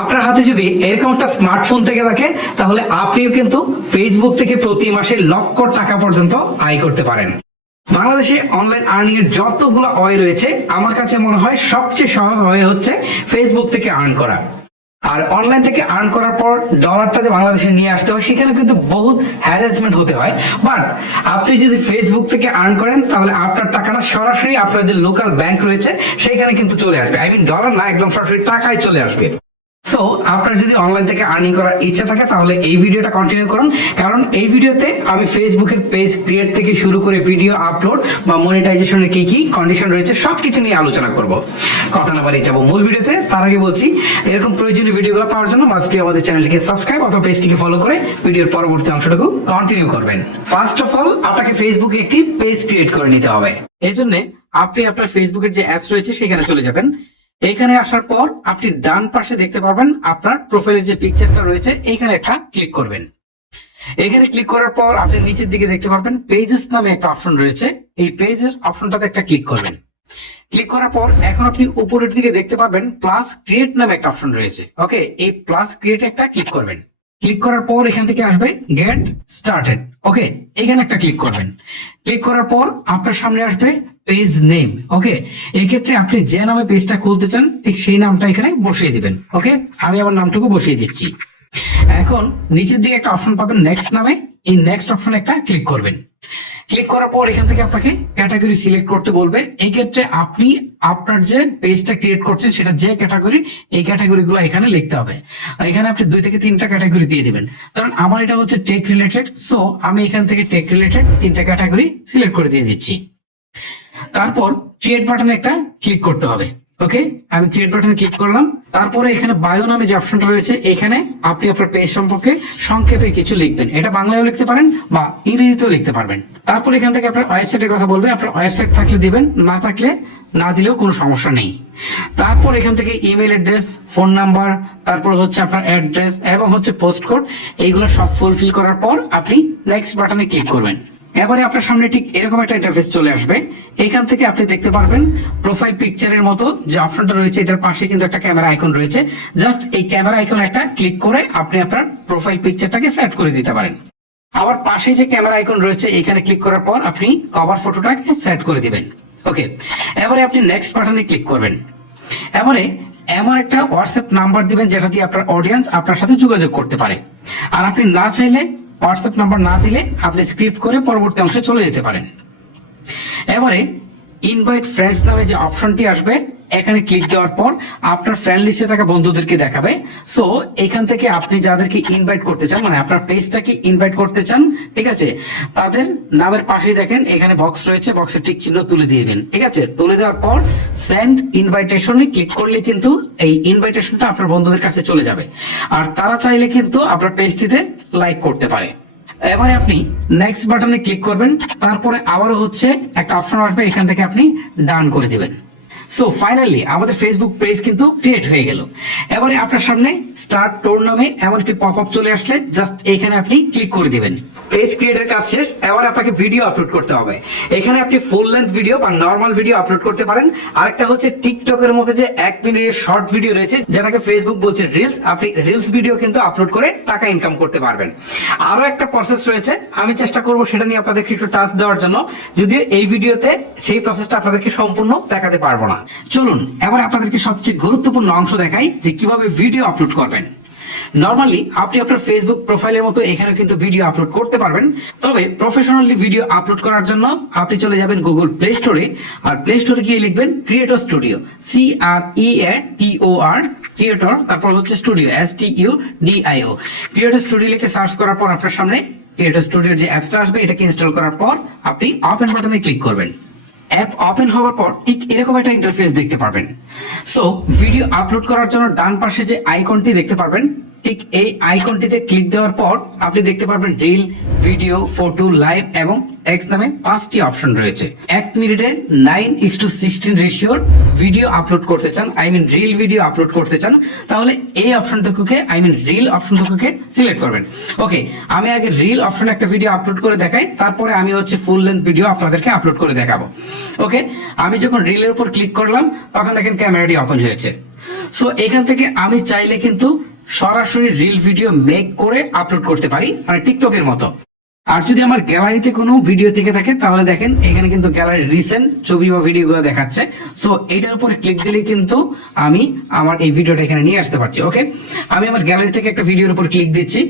আপনার হাতে যদি এরকম একটা স্মার্টফোন থেকে থাকে তাহলে আপনিও কিন্তু ফেসবুক থেকে প্রতি মাসে লক্ষ টাকা পর্যন্ত আয় করতে পারেন। বাংলাদেশে অনলাইন আর্নিং এর যতগুলো ওয়ে রয়েছে, আমার কাছে মনে হয় সবচেয়ে সহজ ওয়ে হচ্ছে ফেসবুক থেকে আর্ন করা। আর অনলাইন থেকে আর্ন করার পর ডলারটা যে বাংলাদেশে নিয়ে আসতে হয় সেখানে কিন্তু বহুত হ্যারাসমেন্ট হতে হয়। বাট আপনি যদি ফেসবুক থেকে আর্ন করেন তাহলে আপনার টাকাটা সরাসরি আপনার যে লোকাল ব্যাংক রয়েছে সেখানে কিন্তু চলে আসবে। আই মিন ডলার না, একদম সরাসরি টাকায় চলে আসবে। সো আপনার যদি অনলাইন থেকে আর্নিং করার ইচ্ছা থাকে তাহলে এই ভিডিওটা কন্টিনিউ করুন, কারণ এই ভিডিওতে আমি ফেসবুকের পেজ ক্রিয়েট থেকে শুরু করে ভিডিও আপলোড বা মনিটাইজেশনের কি কি কন্ডিশন রয়েছে সবকিছু নিয়ে আলোচনা করব। কথা না বাড়িয়ে যাবো মূল ভিডিওতে। তার আগে বলছি, এরকম প্রয়োজনীয় ভিডিওগুলো পাওয়ার জন্য মাস্ট বি আমাদের চ্যানেলটিকে সাবস্ক্রাইব অথবা পেজটিকে ফলো করে ভিডিওর পরবর্তী অংশটুকু কন্টিনিউ করবেন। ফার্স্ট অফ অল আপনাকে ফেসবুকে একটি পেজ ক্রিয়েট করে নিতে হবে। এই জন্য আপনি আপনার ফেসবুকের যে অ্যাপস রয়েছে সেখানে চলে যাবেন। এখানে আসার পর আপনি ডান পাশে দেখতে পারবেন আপনার প্রোফাইলের যে পিকচারটা রয়েছে, এইখানে একটা ক্লিক করবেন। এখানে ক্লিক করার পর আপনি নিচের দিকে দেখতে পারবেন পেজেস নামে একটা অপশন রয়েছে, এই পেজেস অপশনটাতে একটা ক্লিক করবেন। ক্লিক করার পর এখন আপনি উপরের দিকে দেখতে পারবেন প্লাস ক্রিয়েট নামে একটা অপশন রয়েছে। ওকে, এই প্লাস ক্রিয়েট একটা ক্লিক করবেন। ক্লিক করার পর এখান থেকে আসবে গেট স্টার্টেড। ওকে, এখানে একটা ক্লিক করবেন। ক্লিক করার পর আপনার সামনে আসবে পেজ নেম। ওকে, এই ক্ষেত্রে আপনি যে নামে পেজটা খুলতে চান ঠিক সেই নামটা এখানে বসিয়ে দিবেন। ওকে, আমি আমার নামটুকু বসিয়ে দিচ্ছি। এখন নিচের দিকে একটা অপশন পাবেন নেক্সট নামে, এই নেক্সট অপশনে একটা ক্লিক করবেন। ক্লিক করার পর এখান থেকে আপনাকে ক্যাটাগরি সিলেক্ট করতে বলবে। এই ক্ষেত্রে আপনি আপনার যে পেজটা ক্রিয়েট করছেন সেটা যে ক্যাটাগরি, এই ক্যাটাগরিগুলো এখানে লিখতে হবে। আর এখানে আপনি 2 থেকে 3টা ক্যাটাগরি দিয়ে দিবেন। কারণ আমার এটা হচ্ছে টেক রিলেটেড, সো আমি এখান থেকে টেক রিলেটেড 3টা ক্যাটাগরি সিলেক্ট করে দিয়ে দিচ্ছি। তারপর ক্রিয়েট বাটনে একটা ক্লিক করতে হবে। ওকে, আমি ক্রিয়েট বাটনে ক্লিক করলাম। তারপরে এখানে বায়ো নামে যে অপশনটা রয়েছে এখানে আপনি আপনার পেজ সম্পর্কে সংক্ষেপে কিছু লিখবেন। এটা বাংলায়ও লিখতে পারেন বা ইংরেজিতেও লিখতে পারবেন। তারপর এখান থেকে আপনার ওয়েবসাইটের কথা বলবে, আপনার ওয়েবসাইট থাকলে দিবেন, না থাকলে না দিলেও কোনো সমস্যা নেই। তারপর এখান থেকে ইমেল অ্যাড্রেস, ফোন নাম্বার, তারপর হচ্ছে আপনার অ্যাড্রেস এবং হচ্ছে পোস্ট কোড, এইগুলো সব ফুলফিল করার পর আপনি নেক্সট বাটনে ক্লিক করবেন। এবারে আপনার সামনে ঠিক এরকম একটা ইন্টারফেস চলে আসবে। এখান থেকে আপনি দেখতে পারবেন প্রোফাইল পিকচারের মতো যে অপশনটা রয়েছে এটার পাশে কিন্তু একটা ক্যামেরা আইকন রয়েছে। জাস্ট এই ক্যামেরা আইকন একটা ক্লিক করে আপনি আপনার প্রোফাইল পিকচারটাকে সেট করে দিতে পারেন। আবার পাশে যে ক্যামেরা আইকন রয়েছে এখানে ক্লিক করার পর আপনি কভার ফটোটাকে সেট করে দিবেন। ওকে, এবারে আপনি নেক্সট বাটনে ক্লিক করবেন। এবারে এমন একটা হোয়াটসঅ্যাপ নাম্বার দিবেন যেটা দিয়ে আপনার অডিয়েন্স আপনার সাথে যোগাযোগ করতে পারে। আর আপনি না চাইলে হোয়াটসঅ্যাপ নাম্বার না দিলে আপনি স্ক্রিপ্ট করে পরবর্তী অংশে চলে যেতে পারেন। এবারে ইনভাইট ফ্রেন্ডস নামে যে অপশনটি আসবে এখানে ক্লিক দেওয়ার পর আপনার ফ্রেন্ড লিস্টে থাকা বন্ধুদেরকে দেখাবে। সো এখান থেকে আপনি যাদেরকে ইনভাইট করতে চান, মানে আপনার পেজটাকে ইনভাইট করতে চান, ঠিক আছে, তাদের নামের পাশেই দেখেন এখানে বক্স রয়েছে, বক্সের টিক চিহ্ন তুলে দিয়ে দিন। ঠিক আছে, তুলে দেওয়ার পর সেন্ড ইনভাইটেশনে ক্লিক করলে কিন্তু এই ইনভাইটেশনটা আপনার বন্ধুদের কাছে চলে যাবে। আর তারা চাইলে কিন্তু আপনার পেজটিতে লাইক করতে পারে। এবারে আপনি নেক্সট বাটনে ক্লিক করবেন। তারপরে আবারও হচ্ছে একটা অপশন আসবে, এখান থেকে আপনি ডান করে দিবেন। সো ফাইনালি আমাদের ফেসবুক পেজ কিন্তু ক্রিয়েট হয়ে গেল। এবারে আপনার সামনে স্টার্ট টোর নামে এমন একটি পপ আপ চলে আসলে জাস্ট এইখানে আপনি ক্লিক করে দিবেন। পেজ ক্রিয়েটের কাজ শেষ। এবার আপনাকে ভিডিও আপলোড করতে হবে। এখানে আপনি ফুল লেন্থ ভিডিও বা নরমাল ভিডিও আপলোড করতে পারেন। আরেকটা হচ্ছে টিকটকের মধ্যে যে 1 মিনিটের শর্ট ভিডিও রয়েছে যেটাকে ফেসবুক বলছে রিলস, আপনি রিলস ভিডিও কিন্তু আপলোড করে টাকা ইনকাম করতে পারবেন। আরো একটা প্রসেস রয়েছে, আমি চেষ্টা করব সেটা নিয়ে আপনাদেরকে একটু টাচ দেওয়ার জন্য, যদিও এই ভিডিওতে সেই প্রসেসটা আপনাদেরকে সম্পূর্ণ দেখাতে পারবো না। চলুন এবার আপনাদেরকে সবচেয়ে গুরুত্বপূর্ণ অংশ দেখাই যে কিভাবে ভিডিও আপলোড করবেন। নরমালি আপনি আপনার ফেসবুক প্রোফাইলের মতো এখানে কিন্তু ভিডিও আপলোড করতে পারবেন। তবে প্রফেশনালি ভিডিও আপলোড করার জন্য আপনি চলে যাবেন গুগল প্লে স্টোরে, আর প্লে স্টোরে গিয়ে লিখবেন ক্রিয়েটর স্টুডিও, CREATOR ক্রিয়েটর, তারপর হচ্ছে স্টুডিও STUDIO। ক্রিয়েটর স্টুডিও লিখে সার্চ করার পর আপনার সামনে ক্রিয়েটর স্টুডিওর যে অ্যাপসটা আসবে এটাকে ইনস্টল করার পর আপনি ওপেন বাটনে ক্লিক করবেন। অ্যাপ ওপেন হওয়ার পর ঠিক এরকম একটা ইন্টারফেস দেখতে পারবেন। সো ভিডিও আপলোড করার জন্য ডান পাশে যে আইকনটি দেখতে পারবেন, ঠিক এই আইকনটিতে ক্লিক দেওয়ার পর আপনি দেখতে পারবেন রিল, ভিডিও, ফটো, লাইভ এবং টেক্সট নামে 5টি অপশন রয়েছে। 1 মিনিটে 9:16 রেশিওর ভিডিও আপলোড করতে চান, I mean reel video upload করতে চান, তাহলে এই অপশনটুকুকে, আই মিন রিল অপশনটুকুকে সিলেক্ট করবেন। ওকে, আমি আগে রিল অপশনে একটা ভিডিও আপলোড করে দেখাই, তারপরে আমি হচ্ছে ফুল লেন্থ ভিডিও আপনাদেরকে আপলোড করে দেখাবো। ওকে, আমি যখন রিলের উপর ক্লিক করলাম তখন দেখেন ক্যামেরাটি ওপেন হয়েছে। সো এখান থেকে আমি চাইলে কিন্তু সরাসরি রিল ভিডিও মেক করে আপলোড করতে পারি, মানে টিকটকের মতো। আর যদি আমার গ্যালারিতে কোনো ভিডিও থেকে থাকে তাহলে দেখেন এখানে কিন্তু গ্যালারি রিসেন্ট ছবি বা ভিডিওগুলো দেখাচ্ছে। সো এটার উপরে ক্লিক দিলে কিন্তু আমি আমার এই ভিডিওটা এখানে নিয়ে আসতে পারছি। ওকে, আমি আমার গ্যালারি থেকে একটা ভিডিওর উপর ক্লিক দিচ্ছি,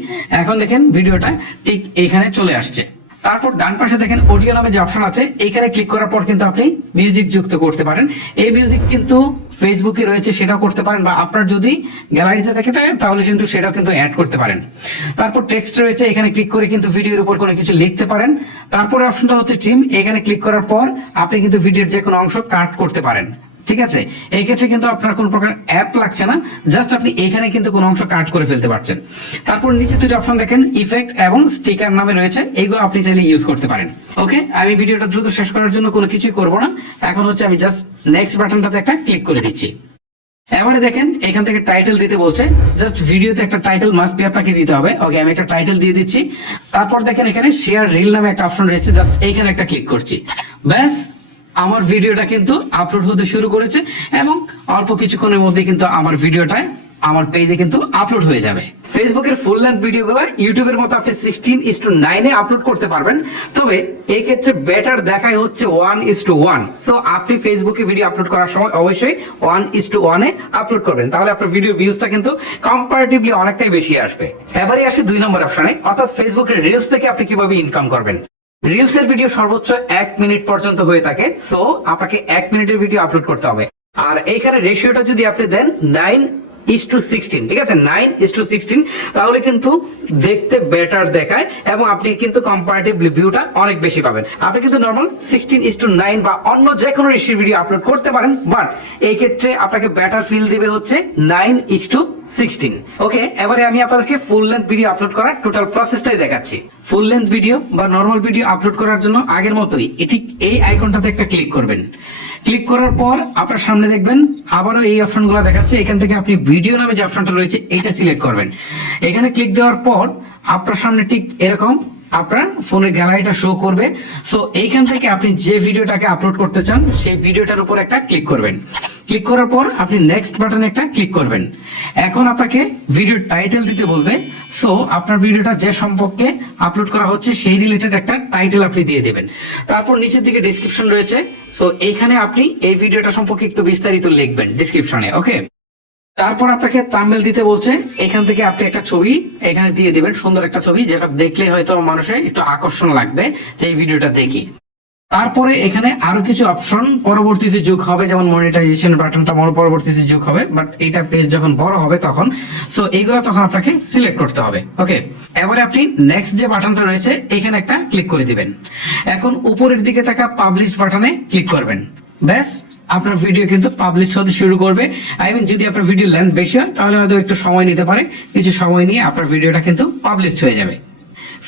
এখন দেখেন ভিডিওটা ঠিক এখানে চলে আসছে। তারপর ডান পাশে দেখেন অডিও নামে যে অপশন আছে, এখানে ক্লিক করার পর কিন্তু আপনি মিউজিক যুক্ত করতে পারেন। এই মিউজিক কিন্তু ফেসবুকে রয়েছে, সেটাও করতে পারেন, বা আপনার যদি গ্যালারিতে থাকে তাহলে কিন্তু সেটাও কিন্তু অ্যাড করতে পারেন। তারপর টেক্সট রয়েছে, এখানে ক্লিক করে কিন্তু ভিডিওর উপর কোনো কিছু লিখতে পারেন। তারপরে অপশনটা হচ্ছে ট্রিম, এখানে ক্লিক করার পর আপনি কিন্তু ভিডিওর যে কোনো অংশ কাট করতে পারেন। ঠিক আছে, এই ক্ষেত্রে কিন্তু আপনার কোনো প্রকার অ্যাপ লাগছে না, জাস্ট আপনি এখানে কিন্তু কোনো অংশ কাট করে ফেলতে পারছেন। তারপর নিচে দুটো অপশন দেখেন, ইফেক্ট এবং স্টিকার নামে রয়েছে, এইগুলো আপনি চাইলে ইউজ করতে পারেন। ওকে, আমি ভিডিওটা দ্রুত শেষ করার জন্য কোনো কিছুই করব না, এখন হচ্ছে আমি জাস্ট নেক্সট বাটনটাতে একটা ক্লিক করে দিচ্ছি। এবারে দেখেন এখান থেকে টাইটেল দিতে বলছে, জাস্ট ভিডিওতে একটা টাইটেল মাস্ট বি আপনাকে দিতে হবে। ওকে, আমি একটা টাইটেল দিয়ে দিচ্ছি। তারপর দেখেন এখানে শেয়ার রিল নামে একটা অপশন রয়েছে, জাস্ট এইখানে একটা ক্লিক করছি, ব্যাস আমার ভিডিওটা কিন্তু আপলোড হতে শুরু করেছে এবং অল্প কিছুক্ষণের মধ্যে কিন্তু আমার ভিডিওটা আমার পেজে কিন্তু আপলোড হয়ে যাবে। ফেসবুকের ফুল লেন্থ ভিডিওগুলো ইউটিউবের মতো আপনি 16:9 আপলোড করতে পারবেন, তবে এই ক্ষেত্রে বেটার দেখায় হচ্ছে 1:1। সো আপনি ফেসবুকে ভিডিও আপলোড করার সময় অবশ্যই 1:1 আপলোড করবেন, তাহলে আপনার ভিডিও ভিউজটা কিন্তু কম্পারেটিভলি অনেকটাই বেশি আসবে। এবারে আসি 2 নম্বর অপশনে, অর্থাৎ ফেসবুকের রিলস থেকে আপনি কিভাবে ইনকাম করবেন। রিলস এর ভিডিও সর্বোচ্চ 1 মিনিট পর্যন্ত হয়ে থাকে, সো আপনাকে 1 মিনিটের ভিডিও আপলোড করতে হবে। আর এইখানে রেশিওটা যদি আপনি দেন 9:16, ঠিক আছে, 9:16, তাহলে কিন্তু দেখতে বেটার দেখায় এবং আপনি কিন্তু কম্পারেটিভলি ভিউটা অনেক বেশি পাবেন। আপনি কিন্তু নর্মাল 16:9 বা অন্য যে কোনো রেশিওর ভিডিও আপলোড করতে পারেন, বাট এই ক্ষেত্রে আপনাকে বেটার ফিল দিবে হচ্ছে 9:16। ওকে, এবারে আমি আপনাদেরকে ফুল লেন্থ ভিডিও আপলোড করার টোটাল প্রসেসটাই দেখাচ্ছি। ফুল লেন্থ ভিডিও বা নর্মাল ভিডিও আপলোড করার জন্য আগের মতোই ঠিক এই আইকনটাতে একটা ক্লিক করবেন। ক্লিক করার পর আপনার সামনে দেখবেন আবারও এই অপশনগুলো দেখাচ্ছে, এখান থেকে আপনি ভিডিও নামে যে অপশনটা রয়েছে এটা সিলেক্ট করবেন। এখানে ক্লিক দেওয়ার পর আপনার সামনে ঠিক এরকম আপনার ফোনের গ্যালারিটা শো করবে। সো এইখান থেকে আপনি যে ভিডিওটাকে আপলোড করতে চান সেই ভিডিওটার উপর একটা ক্লিক করবেন। ক্লিক করার পর আপনি নেক্সট বাটনে একটা ক্লিক করবেন। এখন আপনাকে ভিডিও টাইটেল দিতে বলবে, সো আপনার ভিডিওটা যে সম্পর্কে আপলোড করা হচ্ছে সেই রিলেটেড একটা টাইটেল আপনি দিয়ে দেবেন। তারপর নিচের দিকে ডেসক্রিপশন রয়েছে, সো এইখানে আপনি এই ভিডিওটা সম্পর্কে একটু বিস্তারিত লিখবেন ডেসক্রিপশনে। ওকে, তারপর আপনাকে থাম্বনেল দিতে বলছে, এখান থেকে আপনি একটা ছবি এখানে দিয়ে দিবেন, সুন্দর একটা ছবি যেটা দেখলে হয়তো মানুষের একটু আকর্ষণ লাগবে যে এই ভিডিওটা দেখি। তারপরে এখানে আরো কিছু অপশন পরবর্তীতে যোগ হবে, যেমন মনিটাইজেশন বাটনটা পরবর্তীতে যোগ হবে, বাট এটা পেজ যখন বড় হবে তখন, সো এইগুলো তখন আপনাকে সিলেক্ট করতে হবে। ওকে, এবারে আপনি নেক্সট যে বাটনটা রয়েছে এখানে একটা ক্লিক করে দিবেন। এখন উপরের দিকে থাকা পাবলিশ বাটনে ক্লিক করবেন, ব্যাস আপনার ভিডিও কিন্তু পাবলিশ হতে শুরু করবে। আই মিন যদি আপনার ভিডিও লেন্থ বেশি হয় তাহলে হয়তো একটু সময় নিতে পারে, কিছু সময় নিয়ে আপনার ভিডিওটা কিন্তু পাবলিশ হয়ে যাবে।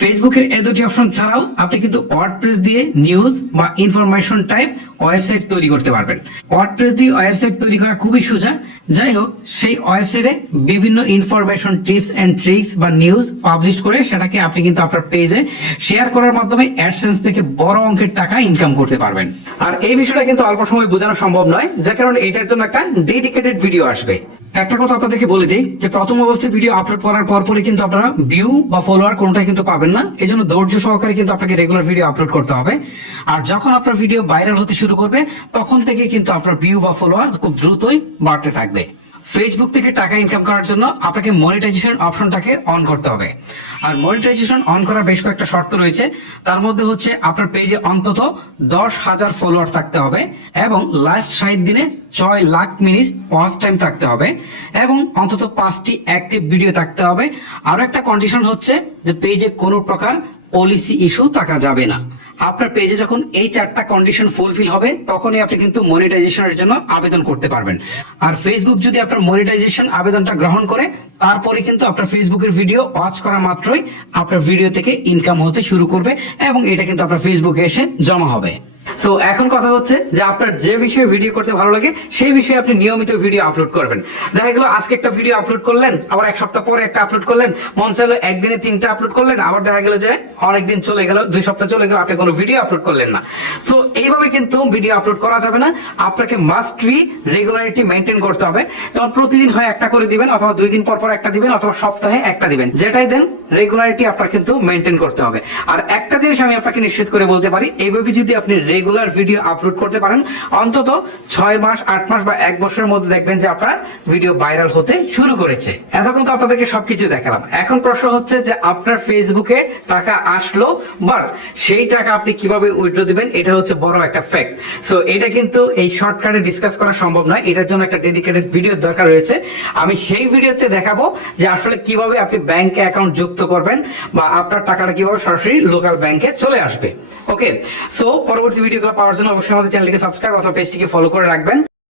ফেসবুকের এই দুটি অপশন ছাড়াও আপনি কিন্তু ওয়ার্ডপ্রেস দিয়ে নিউজ বা ইনফরমেশন টাইপ ওয়েবসাইট তৈরি করতে পারবেন। ওয়ার্ডপ্রেস দিয়ে ওয়েবসাইট তৈরি করা খুবই সোজা। যাই হোক, সেই ওয়েবসাইটে বিভিন্ন ইনফরমেশন টিপস এন্ড ট্রিক্স বা নিউজ পাবলিশ করে সেটাকে আপনি কিন্তু আপনার পেজে শেয়ার করার মাধ্যমে অ্যাডসেন্স থেকে বড় অঙ্কের টাকা ইনকাম করতে পারবেন। আর এই বিষয়টা কিন্তু অল্প সময় বোঝানো সম্ভব নয়, যার কারণে এটার জন্য একটা ডেডিকেটেড ভিডিও আসবে। একটা কথা আপনাদেরকে বলে দিই যে প্রথম অবস্থায় ভিডিও আপলোড করার পরপরই কিন্তু আপনারা ভিউ বা ফলোয়ার কোনটাই কিন্তু পাবেন না, এই জন্য ধৈর্য সহকারে কিন্তু আপনাকে রেগুলার ভিডিও আপলোড করতে হবে। আর যখন আপনার ভিডিও ভাইরাল হতে শুরু করবে তখন থেকে কিন্তু আপনার ভিউ বা ফলোয়ার খুব দ্রুতই বাড়তে থাকবে। ফেসবুক থেকে টাকা ইনকাম করার জন্য আপনাকে মনিটাইজেশন অপশনটাকে অন করতে হবে। আর মনিটাইজেশন অন করার বেশ কয়েকটা শর্ত রয়েছে, তার মধ্যে হচ্ছে আপনার পেজে অন্তত 10,000 ফলোয়ার থাকতে হবে এবং লাস্ট 60 দিনে 6 লাখ মিনিট ওয়াচ টাইম থাকতে হবে এবং অন্তত 5টি অ্যাক্টিভ ভিডিও থাকতে হবে। আরো একটা কন্ডিশন হচ্ছে যে পেজে কোনো প্রকার পলিসি ইস্যু থাকা যাবে না। আপনার পেজে যখন এই 4টা কন্ডিশন ফুলফিল হবে তখনই আপনি কিন্তু মনিটাইজেশনের জন্য আবেদন করতে পারবেন। আর ফেসবুক যদি আপনার মনিটাইজেশন আবেদনটা গ্রহণ করে তারপরে কিন্তু আপনার ফেসবুকের ভিডিও ওয়াচ করা মাত্রই আপনার ভিডিও থেকে ইনকাম হতে শুরু করবে এবং এটা কিন্তু আপনার ফেসবুকে এসে জমা হবে। সো এখন কথা হচ্ছে যে আপনার যে বিষয়ে ভিডিও করতে ভালো লাগে সেই বিষয়ে আপনি নিয়মিত ভিডিও আপলোড করবেন। দেখা গেল আজকে একটা ভিডিও আপলোড করলেন, আবার এক সপ্তাহ পরে একটা আপলোড করলেন, মন চাইলো একদিনে 3টা আপলোড করলেন, আবার দেখা গেল যে অনেকদিন চলে গেল, 2 সপ্তাহ চলে গেল, আপনি কোনো ভিডিও আপলোড করলেন না। সো এইভাবে কিন্তু ভিডিও আপলোড করা যাবে না। আপনাকে মাস্ট বি রেগুলারিটি মেনটেন করতে হবে। যেমন প্রতিদিন হয় একটা করে দিবেন, অথবা 2 দিন পর পর একটা দিবেন, অথবা সপ্তাহে একটা দিবেন, যেটাই দেন রেগুলারিটি আপনার কিন্তু মেনটেন করতে হবে। আর একটা জিনিস আমি আপনাকে নিশ্চিত করে বলতে পারি, এইভাবে যদি আপনি রেগুলার ভিডিও আপলোড করতে পারেন, অন্তত 6 মাস 8 মাস বা 1 বছরের মধ্যে দেখবেন যে আপনার ভিডিও ভাইরাল হতে শুরু করেছে। এতক্ষণ তো আপনাদেরকে সবকিছু দেখালাম। এখন প্রশ্ন হচ্ছে যে আপনার ফেসবুকে টাকা আসলো, বাট সেই টাকা আপনি কিভাবে উইথড্র দিবেন, এটা হচ্ছে বড় একটা ফ্যাক্ট। সো এটা কিন্তু এই শর্টকাটে ডিসকাস করা সম্ভব নয়, এটার জন্য একটা ডেডিকেটেড ভিডিওর দরকার রয়েছে। আমি সেই ভিডিওতে দেখাবো যে আসলে কিভাবে আপনি ব্যাংকে অ্যাকাউন্ট যুক্ত করবেন বা আপনার টাকাটা কিভাবে সরাসরি লোকাল ব্যাংকে চলে আসবে। ওকে, সো পরবর্তী ভিডিওগুলো পাওয়ার জন্য অবশ্যই আমাদের চ্যানেলটিকে সাবস্ক্রাইব অথবা পেজটিকে ফলো করে রাখবেন।